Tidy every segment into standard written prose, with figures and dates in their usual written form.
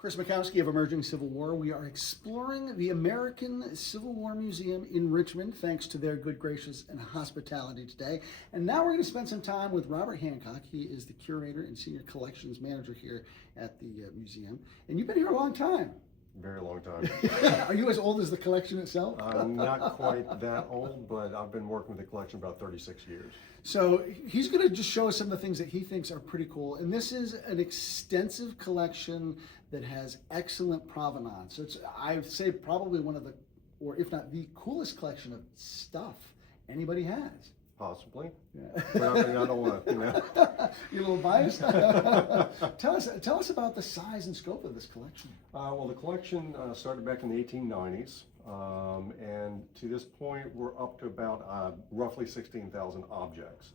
Chris Mackowski of Emerging Civil War. We are exploring the American Civil War Museum in Richmond, thanks to their good gracious and hospitality today. And now we're going to spend some time with Robert Hancock. He is the curator and senior collections manager here at the museum. And you've been here a long time. Very long time. Are you as old as the collection itself? I'm not quite that old, but I've been working with the collection about 36 years. So he's going to just show us some of the things that he thinks are pretty cool. And this is an extensive collection that has excellent provenance. So it's, I'd say, probably one of the, or if not the coolest collection of stuff anybody has. Possibly. Yeah. But I mean, I don't want to, You're a little biased? Tell us about the size and scope of this collection. Well, the collection started back in the 1890s. And to this point, we're up to about roughly 16,000 objects.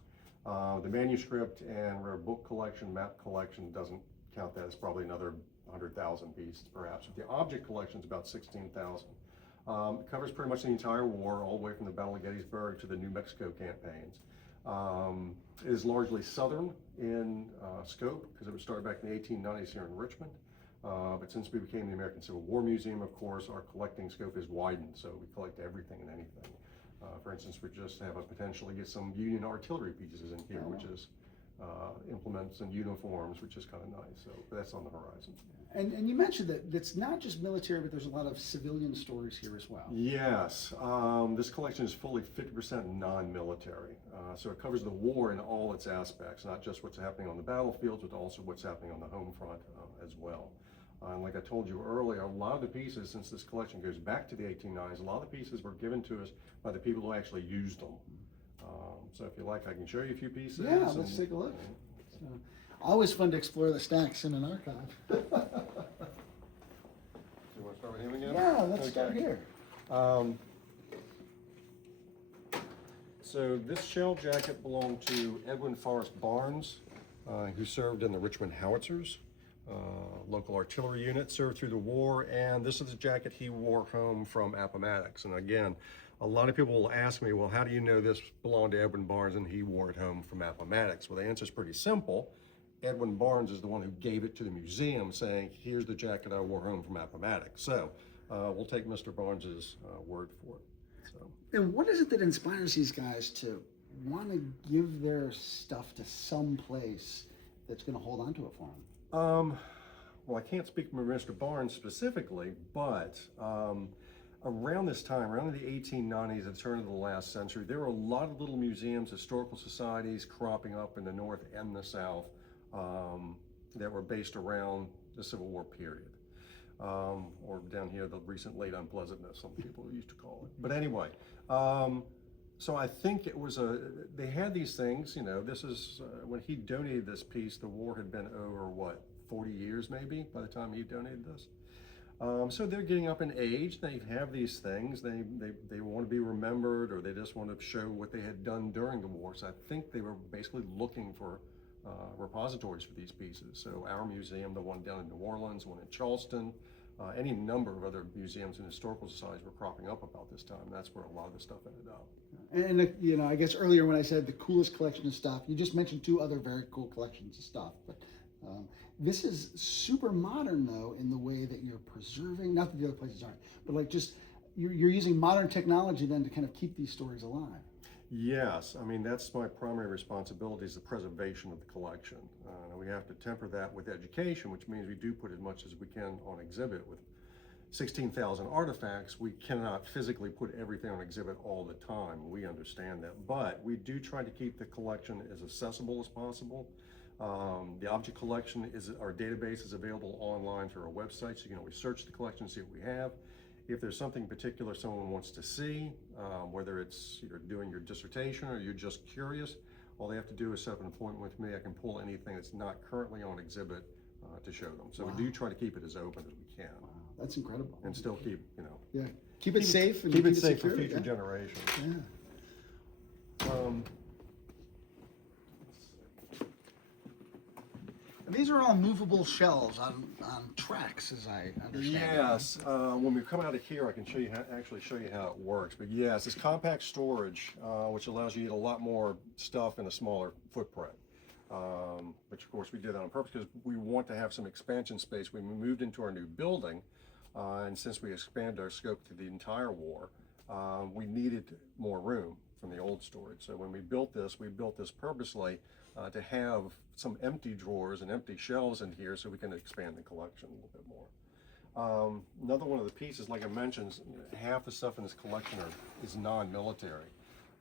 The manuscript and rare book collection, map collection doesn't count that. It's probably another 100,000 pieces, perhaps. But the object collection is about 16,000. It covers pretty much the entire war, all the way from the Battle of Gettysburg to the New Mexico campaigns. It is largely Southern in scope, because it was started back in the 1890s here in Richmond. But since we became the American Civil War Museum, of course, our collecting scope is widened, so we collect everything and anything. For instance, we just have a potentially get some Union artillery pieces in here, which is implements and uniforms, which is kind of nice. So that's on the horizon. And you mentioned that it's not just military, but there's a lot of civilian stories here as well. Yes, this collection is fully 50% non-military. So it covers the war in all its aspects, not just what's happening on the battlefields, but also what's happening on the home front as well. And like I told you earlier, a lot of the pieces, since this collection goes back to the 1890s, a lot of the pieces were given to us by the people who actually used them. So if you like, I can show you a few pieces. Yeah, let's take a look. So, always fun to explore the stacks in an archive. Do you want to start with him again? Yeah, let's start here. So this shell jacket belonged to Edwin Forrest Barnes, who served in the Richmond Howitzers. Local artillery unit, served through the war, and this is the jacket he wore home from Appomattox. And again, a lot of people will ask me, well, how do you know this belonged to Edwin Barnes and he wore it home from Appomattox? Well, the answer is pretty simple. Edwin Barnes is the one who gave it to the museum, saying, here's the jacket I wore home from Appomattox. So we'll take Mr. Barnes's word for it. So. And what is it that inspires these guys to want to give their stuff to some place that's going to hold on to it for them? Well, I can't speak for Mr. Barnes specifically, but around this time, around the 1890s, at the turn of the last century, there were a lot of little museums, historical societies cropping up in the North and the South that were based around the Civil War period. Or down here, the recent late unpleasantness, some people used to call it. But anyway, so I think it was they had these things, you know, this is, when he donated this piece, the war had been over, what, 40 years maybe, by the time he donated this. So they're getting up in age, they have these things, they want to be remembered, or they just want to show what they had done during the war. So I think they were basically looking for repositories for these pieces. So our museum, the one down in New Orleans, one in Charleston, any number of other museums and historical societies were cropping up about this time. That's where a lot of the stuff ended up. And you know, I guess earlier when I said the coolest collection of stuff, you just mentioned two other very cool collections of stuff. But this is super modern, though, in the way that you're preserving, not that the other places aren't, but like just you're using modern technology then to kind of keep these stories alive. Yes, I mean, that's my primary responsibility, is the preservation of the collection. We have to temper that with education, which means we do put as much as we can on exhibit. With 16,000 artifacts, we cannot physically put everything on exhibit all the time. We understand that, but we do try to keep the collection as accessible as possible. The object collection our database is available online through our website, so you can always search the collection, see what we have. If there's something particular someone wants to see, whether it's you're doing your dissertation or you're just curious, all they have to do is set up an appointment with me. I can pull anything that's not currently on exhibit to show them. So we do try to keep it as open as we can. Wow, that's incredible. And still keep, you know. Yeah, keep it safe. And keep it safe secure, for future generations. Yeah. And these are all movable shelves on tracks, as I understand. Yes, when we come out of here, I can show you actually show you how it works. But yes, it's compact storage, which allows you to get a lot more stuff in a smaller footprint. which of course we did that on purpose because we want to have some expansion space. We moved into our new building, and since we expanded our scope to the entire war, we needed more room from the old storage. So when we built this purposely to have some empty drawers and empty shelves in here so we can expand the collection a little bit more. Another one of the pieces, like I mentioned, half the stuff in this collection is non-military.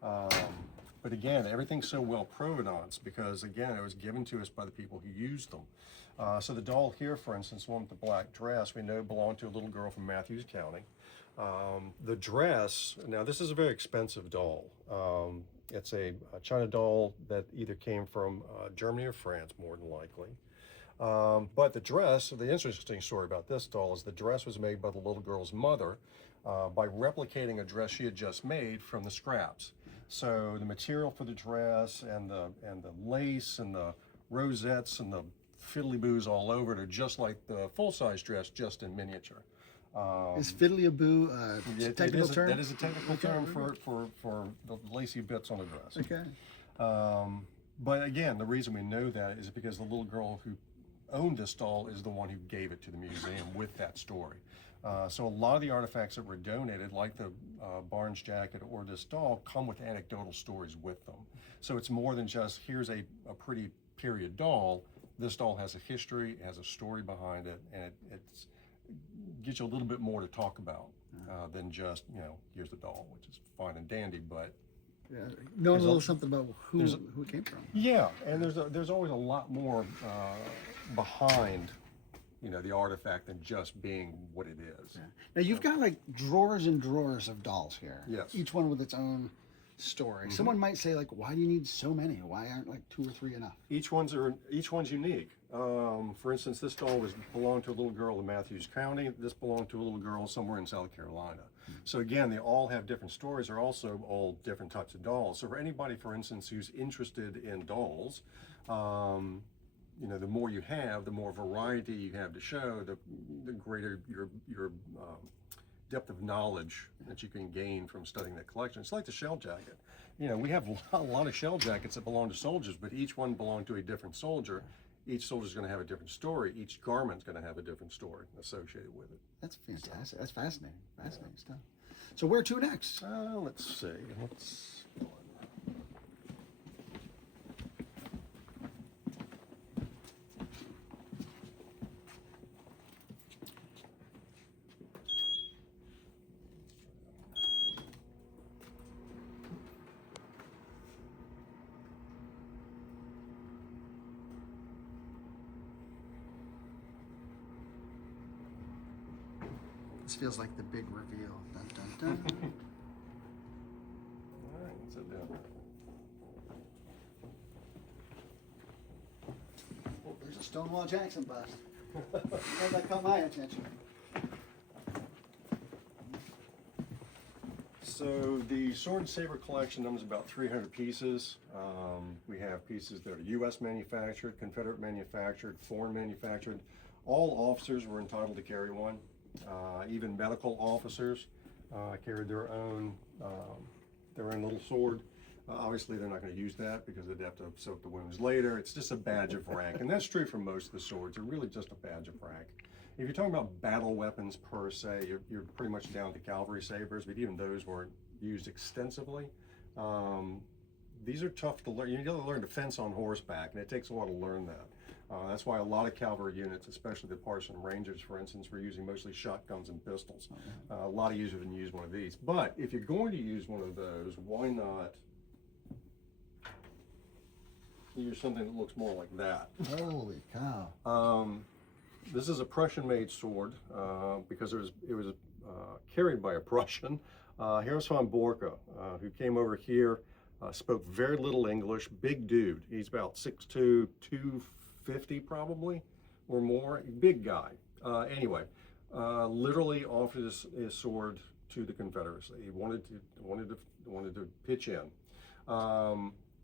But again, everything's so well provenance because again, it was given to us by the people who used them. So the doll here, for instance, one with the black dress, we know belonged to a little girl from Matthews County. The dress, now this is a very expensive doll. It's a China doll that either came from Germany or France, more than likely. But the dress, the interesting story about this doll is the dress was made by the little girl's mother by replicating a dress she had just made from the scraps. So the material for the dress and the lace and the rosettes and the fiddly-boos all over it are just like the full-size dress, just in miniature. Is fiddly-a-boo a technical term? That is a technical term for the lacy bits on the dress. Okay. But again, the reason we know that is because the little girl who owned this doll is the one who gave it to the museum with that story. So a lot of the artifacts that were donated, like the Barnes jacket or this doll, come with anecdotal stories with them. So it's more than just, here's a pretty period doll. This doll has a history, it has a story behind it, and it gives you a little bit more to talk about than just, here's the doll, which is fine and dandy, but knowing a little something about who it came from. Yeah, and there's always a lot more behind, the artifact than just being what it is. Yeah. Now you've got like drawers and drawers of dolls here. Yes. Each one with its own story. Mm-hmm. Someone might say, like, why do you need so many? Why aren't like 2 or 3 enough? Each one's unique. For instance, this doll belonged to a little girl in Matthews County. This belonged to a little girl somewhere in South Carolina. Mm-hmm. So again, they all have different stories. They're also all different types of dolls. So for anybody, for instance, who's interested in dolls, the more you have, the more variety you have to show, the greater your depth of knowledge that you can gain from studying that collection. It's like the shell jacket. We have a lot of shell jackets that belong to soldiers, but each one belonged to a different soldier. Each soldier's going to have a different story. Each garment's going to have a different story associated with it. That's fantastic. That's fascinating. Fascinating stuff. So where to next? Let's see. This feels like the big reveal. Dun, dun, dun. All right, sit down. Oh, there's a Stonewall Jackson bust. That caught my attention. So the Sword and Saber collection numbers about 300 pieces. We have pieces that are U.S. manufactured, Confederate manufactured, foreign manufactured. All officers were entitled to carry one. Even medical officers carried their own little sword. Obviously, they're not going to use that because they'd have to soak the wounds later. It's just a badge of rank, and that's true for most of the swords. They're really just a badge of rank. If you're talking about battle weapons per se, you're pretty much down to cavalry sabers, but even those weren't used extensively. These are tough to learn. You got to learn to fence on horseback, and it takes a while to learn that. That's why a lot of cavalry units, especially the Partisan Rangers, for instance, were using mostly shotguns and pistols. A lot of users didn't use one of these. But if you're going to use one of those, why not use something that looks more like that? Holy cow. This is a Prussian-made sword because it was carried by a Prussian, Harris von Borka, who came over here, spoke very little English, big dude. He's about 6'2", 250 probably, or more, big guy. Anyway, literally offered his sword to the Confederacy. He wanted to pitch in.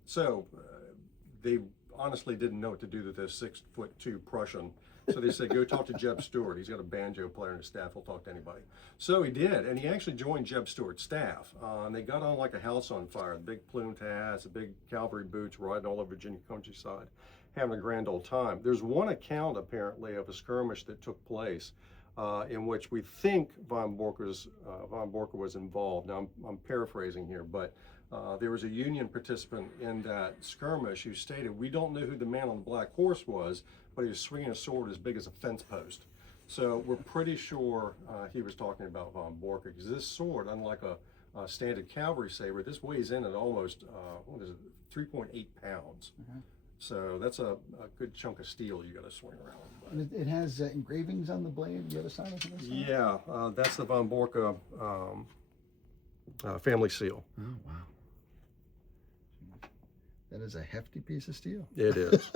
So they honestly didn't know what to do with this 6'2" Prussian So they said, go talk to Jeb Stewart. He's got a banjo player in his staff. He'll talk to anybody. So he did, and he actually joined Jeb Stewart's staff. And they got on like a house on fire. The big plumed hats, the big cavalry boots, riding all over Virginia countryside, having a grand old time. There's one account apparently of a skirmish that took place in which we think von Borker was involved. Now I'm paraphrasing here, but there was a Union participant in that skirmish who stated, we don't know who the man on the black horse was, but he was swinging a sword as big as a fence post. So we're pretty sure he was talking about von Borker, because this sword, unlike a standard cavalry saber, this weighs in at almost, 3.8 pounds. So that's a good chunk of steel you got to swing around. And it has engravings on the blade, the other side of it? Yeah, that's the von Borker family seal. Oh, wow. That is a hefty piece of steel. It is.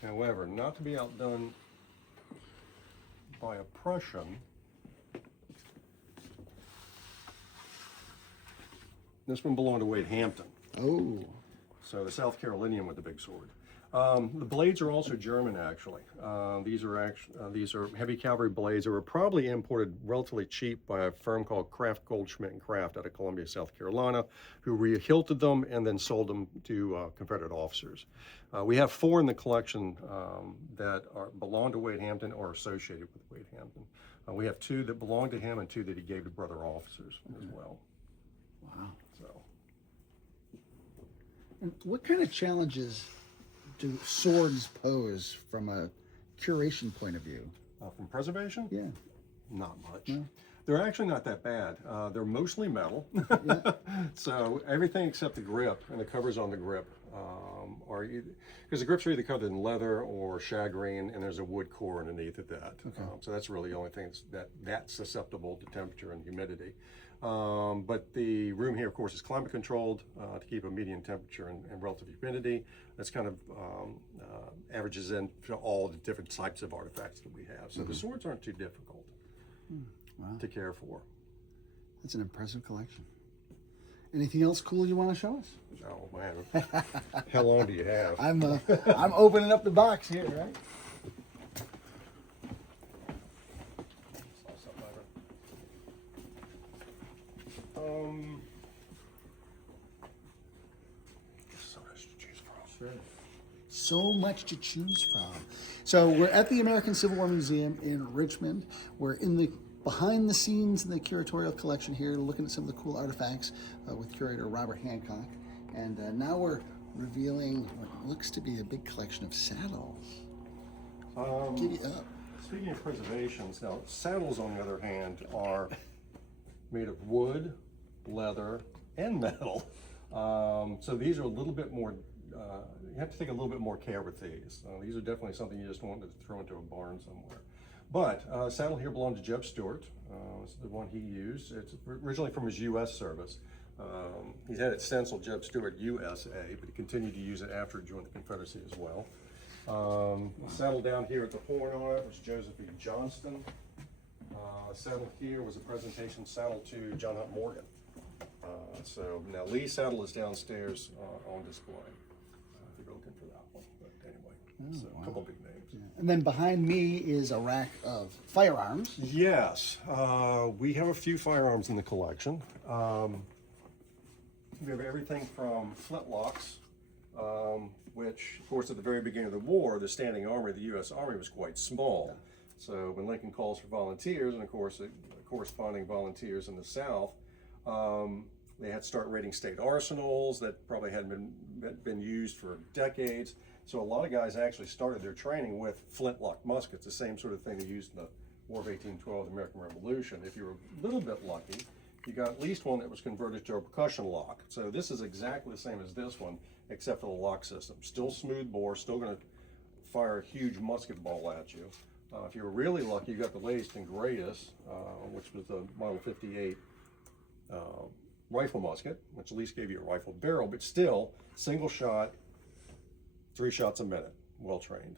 However, not to be outdone by a Prussian, this one belonged to Wade Hampton. Oh. So the South Carolinian with the big sword. The blades are also German, actually. These are heavy cavalry blades that were probably imported relatively cheap by a firm called Kraft Goldschmidt and Kraft out of Columbia, South Carolina, who re-hilted them and then sold them to Confederate officers. We have 4 in the collection that belong to Wade Hampton or associated with Wade Hampton. We have 2 that belong to him and 2 that he gave to brother officers as well. Wow. So. And what kind of challenges do swords pose from a curation point of view? From preservation? Yeah. Not much. No. They're actually not that bad. They're mostly metal. Yeah. So everything except the grip and the covers on the grip are, because the grips are either covered in leather or shagreen, and there's a wood core underneath of that. Okay. So that's really the only thing that's susceptible to temperature and humidity. But the room here, of course, is climate controlled to keep a medium temperature and relative humidity. That's kind of averages in to all the different types of artifacts that we have. So the swords aren't too difficult to care for. That's an impressive collection. Anything else cool you want to show us? Oh man, how long do you have? I'm opening up the box here, right? So much to choose from. So we're at the American Civil War Museum in Richmond. We're in the behind the scenes in the curatorial collection here, looking at some of the cool artifacts with curator Robert Hancock. And now we're revealing what looks to be a big collection of saddles. Giddy up. Speaking of preservations, now saddles, on the other hand, are made of wood, leather, and metal. So these are a little bit more, you have to take a little bit more care with these. These are definitely something you just want to throw into a barn somewhere. But saddle here belonged to Jeb Stewart. This is the one he used. It's originally from his U.S. service. He's had it stenciled Jeb Stewart USA, but he continued to use it after he joined the Confederacy as well. The saddle down here at the horn on it was Joseph E. Johnston. Saddle here was a presentation saddle to John Hunt Morgan. So now Lee's saddle is downstairs on display. If you're looking for that one, but anyway, so a couple big names. Yeah. And then behind me is a rack of firearms. Yes, we have a few firearms in the collection. We have everything from flintlocks, which, of course, at the very beginning of the war, the standing army of the U.S. Army was quite small. So when Lincoln calls for volunteers, and of course, corresponding volunteers in the South, they had to start raiding state arsenals that probably hadn't been used for decades. So a lot of guys actually started their training with flintlock muskets, the same sort of thing they used in the War of 1812, the American Revolution. If you were a little bit lucky, you got at least one that was converted to a percussion lock. So this is exactly the same as this one, except for the lock system. Still smooth bore, still going to fire a huge musket ball at you. If you were really lucky, you got the latest and greatest, which was the Model 58 rifle musket, which at least gave you a rifle barrel, but still single shot, 3 shots a minute, well trained.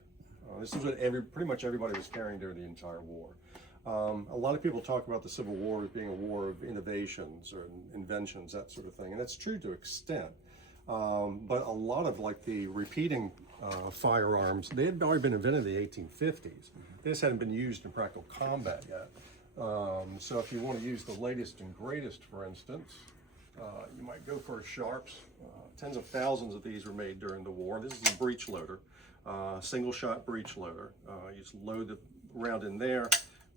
This is what pretty much everybody was carrying during the entire war. A lot of people talk about the Civil War as being a war of innovations or inventions, that sort of thing, and that's true to an extent. But a lot of like the repeating firearms. They had already been invented in the 1850s. They just hadn't been used in practical combat yet. So if you want to use the latest and greatest, for instance, you might go for a Sharps. Tens of thousands of these were made during the war. This is a breech loader, single shot breech loader. You just load the round in there,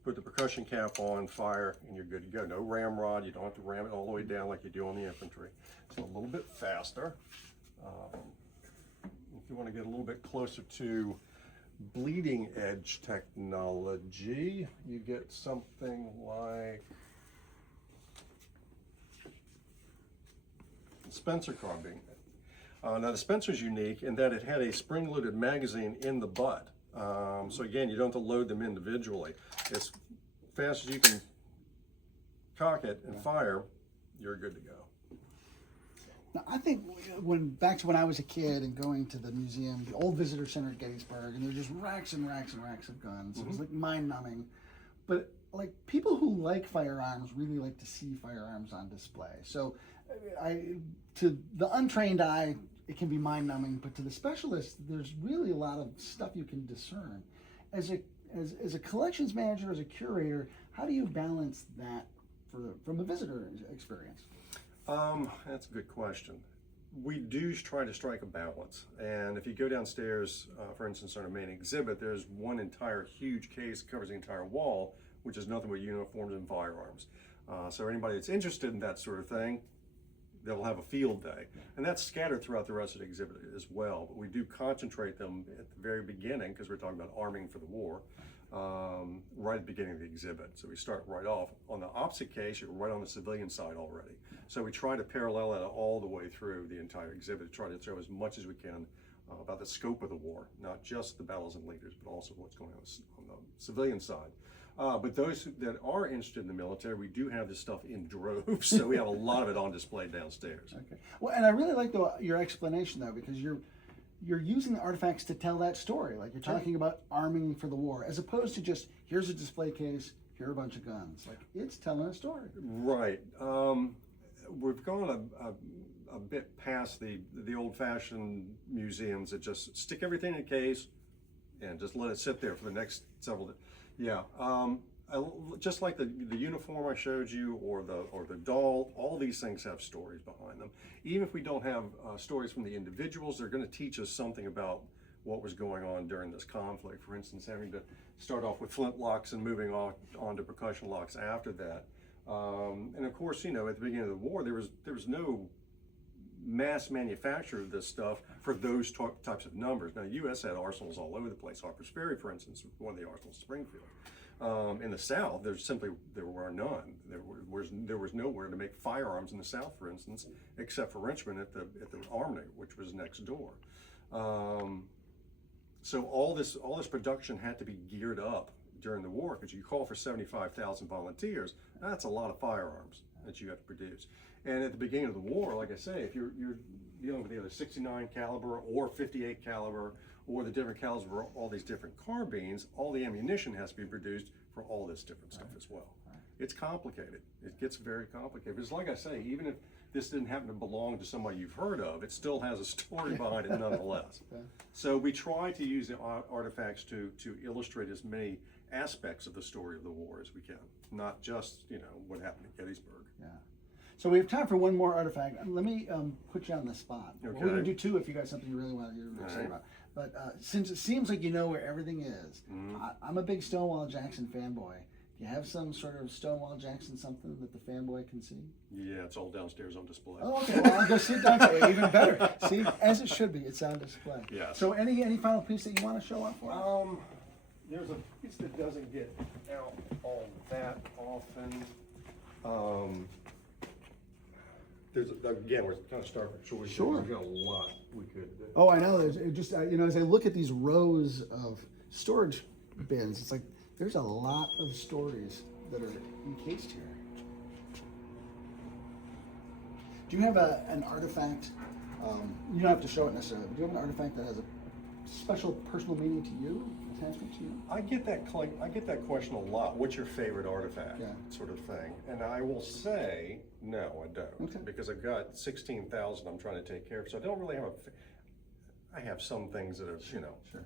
put the percussion cap on, fire, and you're good to go. No ramrod. You don't have to ram it all the way down like you do on the infantry. It's a little bit faster. If you want to get a little bit closer to bleeding edge technology, you get something like Spencer carbine. Now the Spencer's unique in that it had a spring-loaded magazine in the butt. So again, you don't have to load them individually. As fast as you can cock it and fire, you're good to go. Now, I think back to when I was a kid and going to the museum, the old visitor center at Gettysburg, and there were just racks and racks and racks of guns. It was like mind-numbing. But like people who like firearms really like to see firearms on display. So to the untrained eye, it can be mind-numbing, but to the specialist, there's really a lot of stuff you can discern. As a collections manager, as a curator, how do you balance that from a visitor experience? That's a good question. We do try to strike a balance, and if you go downstairs, for instance, on our main exhibit, there's one entire huge case that covers the entire wall, which is nothing but uniforms and firearms. So anybody that's interested in that sort of thing, they'll have a field day, and that's scattered throughout the rest of the exhibit as well. But we do concentrate them at the very beginning because we're talking about arming for the war, right at the beginning of the exhibit. So we start right off. On the opposite case, you're right on the civilian side already. So we try to parallel that all the way through the entire exhibit, try to show as much as we can about the scope of the war, not just the battles and leaders, but also what's going on the civilian side. But those that are interested in the military, we do have this stuff in droves, so we have a lot of it on display downstairs. Okay. Well, and I really like your explanation though, because you're using the artifacts to tell that story. Like you're talking about arming for the war, as opposed to just here's a display case, here are a bunch of guns. Like it's telling a story. Right. We've gone a bit past the old-fashioned museums that just stick everything in a case and just let it sit there for the next several days. Yeah. Just like the uniform I showed you, or the doll, all these things have stories behind them. Even if we don't have stories from the individuals, they're going to teach us something about what was going on during this conflict. For instance, having to start off with flintlocks and moving on to percussion locks after that. And of course, at the beginning of the war, there was no mass manufacture of this stuff for those types of numbers. Now, the U.S. had arsenals all over the place. Harper's Ferry, for instance, one of the arsenals, Springfield. In the South, there were none. There was nowhere to make firearms in the South, for instance, except for Richmond at the Armory, which was next door. So all this production had to be geared up during the war, because you call for 75,000 volunteers. That's a lot of firearms that you have to produce. And at the beginning of the war, like I say, if you're dealing with either 69 caliber or 58 caliber, or the different calibers of all these different carbines, all the ammunition has to be produced for all this different stuff as well. It's complicated. It gets very complicated. Because like I say, even if this didn't happen to belong to somebody you've heard of, it still has a story behind it nonetheless. So we try to use the artifacts to illustrate as many aspects of the story of the war as we can, not just what happened at Gettysburg. Yeah. So we have time for one more artifact. Let me put you on the spot. Okay. We're going to do two if you got something you really want to say about. But since it seems like you know where everything is, I'm a big Stonewall Jackson fanboy. Do you have some sort of Stonewall Jackson something that the fanboy can see? Yeah, it's all downstairs on display. Oh, okay. Well, I'll go sit downstairs. Even better. See, as it should be. It's on display. Yes. So any final piece that you want to show off for us? There's a piece that doesn't get out all that often. Again, we're kind of starting with choice. Sure. We've got a lot we could do. Oh, I know. There's just as I look at these rows of storage bins, it's like there's a lot of stories that are encased here. Do you have an artifact? You don't have to show it necessarily, but do you have an artifact that has a special personal meaning to you, attachment to you? I get that question a lot. What's your favorite artifact? Yeah. Sort of thing. And I will say, no, I don't. Okay. Because I've got 16,000 I'm trying to take care of. So I don't really have I have some things that are, Sure.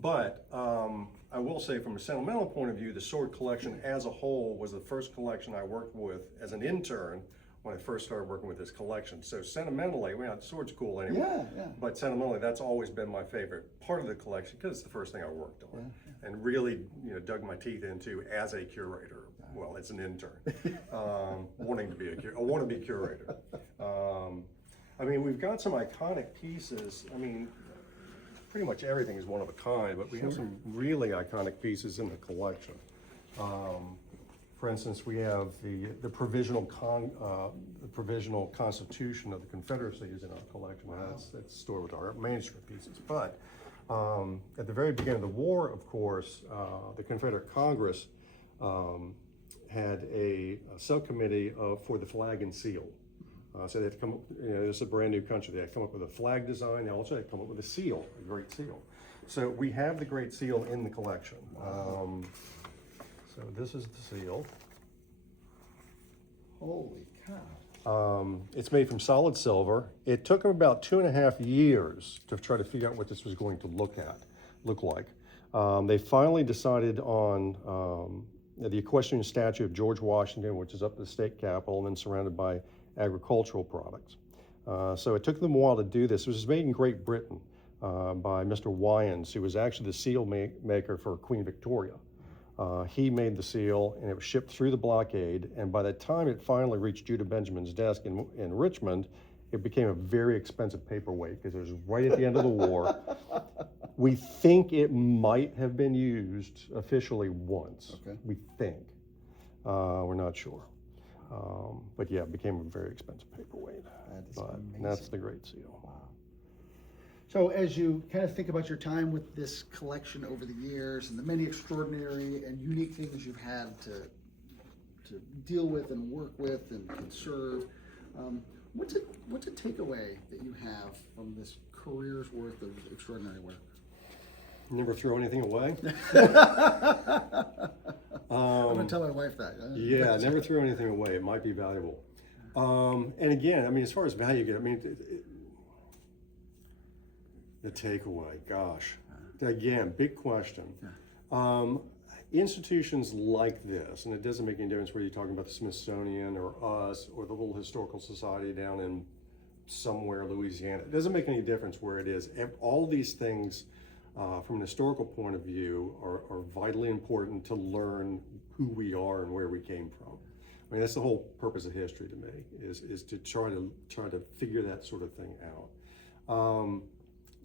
But I will say from a sentimental point of view, the sword collection as a whole was the first collection I worked with as an intern when I first started working with this collection. So sentimentally, well, the sword's cool anyway. Yeah. But sentimentally, that's always been my favorite part of the collection because it's the first thing I worked on and really, dug my teeth into as a curator. Well, as an intern, wanting to be a wannabe curator. I mean, we've got some iconic pieces. I mean, pretty much everything is one of a kind, but we have some really iconic pieces in the collection. For instance, we have the provisional Constitution of the Confederacy is in our collection. Wow. That's stored with our manuscript pieces. But at the very beginning of the war, of course, the Confederate Congress had a subcommittee for the flag and seal. So they had to come up, this is a brand new country. They had to come up with a flag design. They also had to come up with a seal, a great seal. So we have the great seal in the collection. So this is the seal. Holy cow. It's made from solid silver. It took them about 2.5 years to try to figure out what this was going to look like. They finally decided on the equestrian statue of George Washington, which is up at the state capitol and then surrounded by agricultural products. So it took them a while to do this. It was made in Great Britain by Mr. Wyans, who was actually the seal maker for Queen Victoria. He made the seal and it was shipped through the blockade, and by the time it finally reached Judah Benjamin's desk in Richmond, it became a very expensive paperweight because it was right at the end of the war. We think it might have been used officially once. Okay. We think. We're not sure. But yeah, it became a very expensive paperweight. That is but amazing. that's the Great Seal. Wow. So as you kind of think about your time with this collection over the years and the many extraordinary and unique things you've had to deal with and work with and conserve, what's a takeaway that you have from this career's worth of extraordinary work? Never throw anything away. I'm gonna tell my wife that. Yeah, never throw anything away. It might be valuable. And again, I mean, as far as value goes, I mean, the takeaway, gosh, again, big question. Institutions like this, and it doesn't make any difference whether you're talking about the Smithsonian or us or the little historical society down in somewhere, Louisiana. It doesn't make any difference where it is. All these things, from an historical point of view, are vitally important to learn who we are and where we came from. I mean, that's the whole purpose of history to me, is to try to figure that sort of thing out.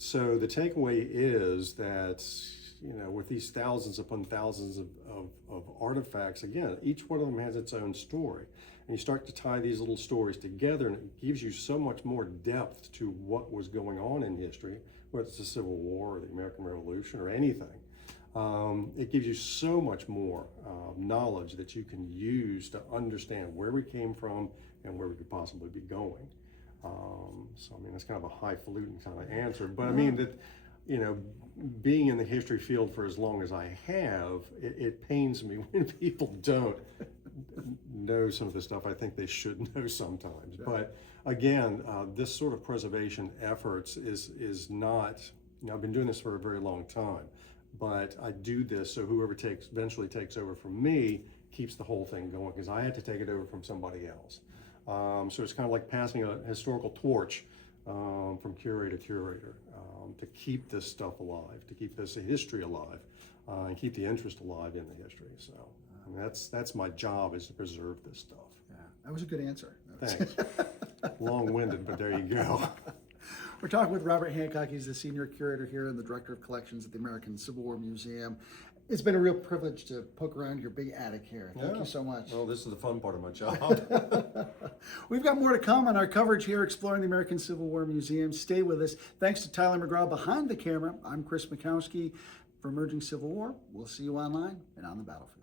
So the takeaway is that, with these thousands upon thousands of artifacts, again, each one of them has its own story. And you start to tie these little stories together, and it gives you so much more depth to what was going on in history, whether it's the Civil War or the American Revolution or anything. It gives you so much more knowledge that you can use to understand where we came from and where we could possibly be going. So, I mean, that's kind of a highfalutin kind of answer, but I mean that, being in the history field for as long as I have, it pains me when people don't know some of the stuff I think they should know sometimes. Yeah. But again, this sort of preservation efforts is not, I've been doing this for a very long time, but I do this so whoever eventually takes over from me keeps the whole thing going, because I had to take it over from somebody else. So it's kind of like passing a historical torch from curator to curator, to keep this stuff alive, to keep this history alive, and keep the interest alive in the history. So I mean, that's my job, is to preserve this stuff. Yeah, that was a good answer. Thanks. Long-winded, but there you go. We're talking with Robert Hancock. He's the senior curator here and the director of collections at the American Civil War Museum. It's been a real privilege to poke around your big attic here. Thank you so much. Well, this is the fun part of my job. We've got more to come on our coverage here, exploring the American Civil War Museum. Stay with us. Thanks to Tyler McGraw behind the camera. I'm Chris Mackowski for Emerging Civil War. We'll see you online and on the battlefield.